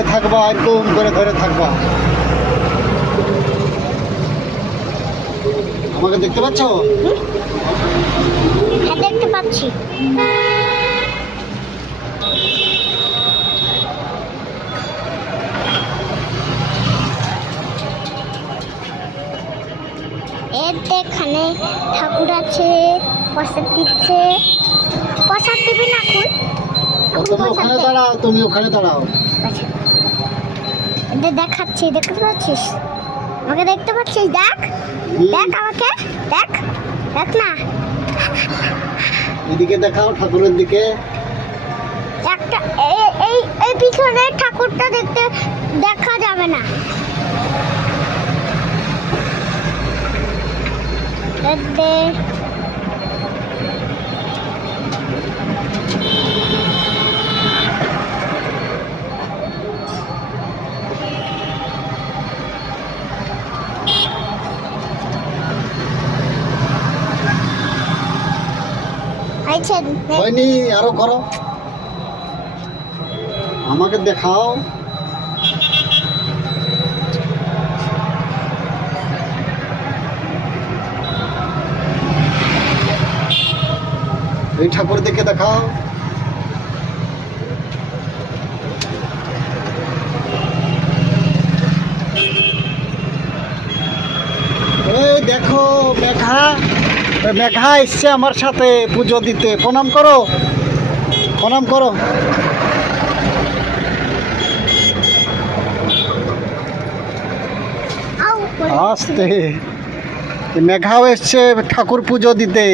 ধরে থাকবা, এরকম করে ধরে থাকবা। আমাকে দেখতে পাচ্ছ? হ্যাঁ দেখতে পাচ্ছি। এখানে ঠাকুর আছে, প্রসাদ দিচ্ছে। প্রসাদ দিবি না এখন? তুমি ওখানে দাঁড়াও, তুমি ওখানে দাঁড়াও। আচ্ছা, এটা দেখাচ্ছি, দেখতে পাচ্ছিস? আমাকে দেখতে পাচ্ছিস? দেখ দেখ আমাকে, দেখ দেখ না। এদিকে দেখাও, ঠাকুরের দিকে। একটা এই এই পিছনে ঠাকুরটা দেখতে দেখা যাবে না। দে হয়নি, আরো করো। আমাকে দেখাও। এই ঠাকুর দিকে দেখাও। এই দেখো মেঘা, মেঘা এসছে আমার সাথে পুজো দিতে। প্রণাম করো, প্রণাম করো। আস্তে, মেঘাও এসছে ঠাকুর পুজো দিতে।